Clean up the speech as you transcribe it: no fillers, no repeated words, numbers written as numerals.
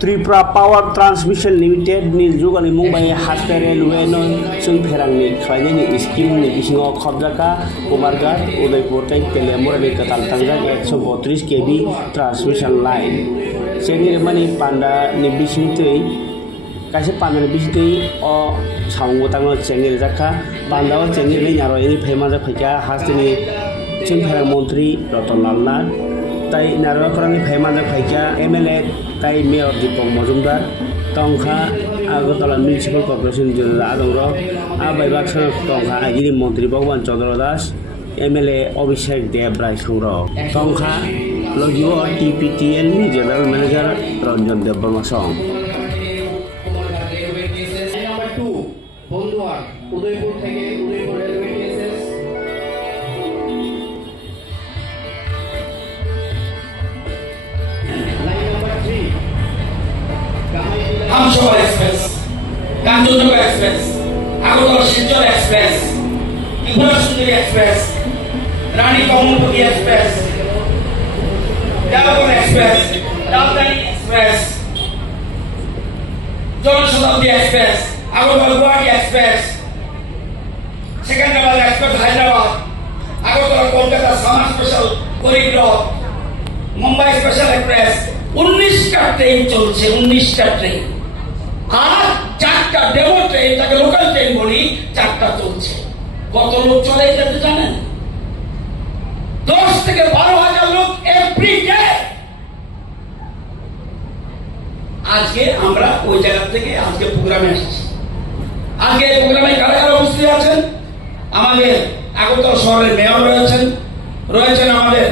Tripura Power Transmission Limited ni jugani Mumbai Haste Railway no sungferangni khlainani scheme ni bisingo khobjaka Umargat Udaipur tai Telemur ni katal tangjak 132 kV transmission line seni mani panda ni bisingtei kaise panda ni bisingtei o saungo tango chengir jakha panda o chengir ni nyaro ini phema ja phaika Haste ni sungferang mantri Ratanlal Nath tai narwakorani phema ja phaika MLA tai Mayor Deepak Majumdar tongkha Agartala Municipal Corporation Jilla Adongro abai baksa tongkha agiri Mantri Bhagwan Chandra Das MLA Abhishek Deb Rai Sungro tongkha logibo TPTL ni General Manager Ranjan Deb Barma Song Number 2 Bondwar Udaipur থেকে Udaipur Railway TSS Hamshawar Express, Kanchanjunga Express, Agartala Silchar Express, Tripura Sundari Express, Rani Kamalpati Express, Jabalpur Express, Rajdhani Express, Jan Shatabdi Express, Agartala Guwahati Express, Secunderabad Express Hyderabad, Agartala Kolkata Sama Special Corridor, Mumbai Special Express, 19টা train চলছে 19টা train আর 4টা DEMU train যাকে local train বলি 4টা চলছে কত লোক চলে এটা তো জানেন 10 থেকে 12,000 লোক এভরি ডে আজকে আমরা ওই জায়গা থেকে আজকে প্রোগ্রামে এসেছি আজকে এই প্রোগ্রামে কারা কারা উপস্থিত আছেন আমাদের আগরতলা শহরের মেয়র রয়েছেন আমাদের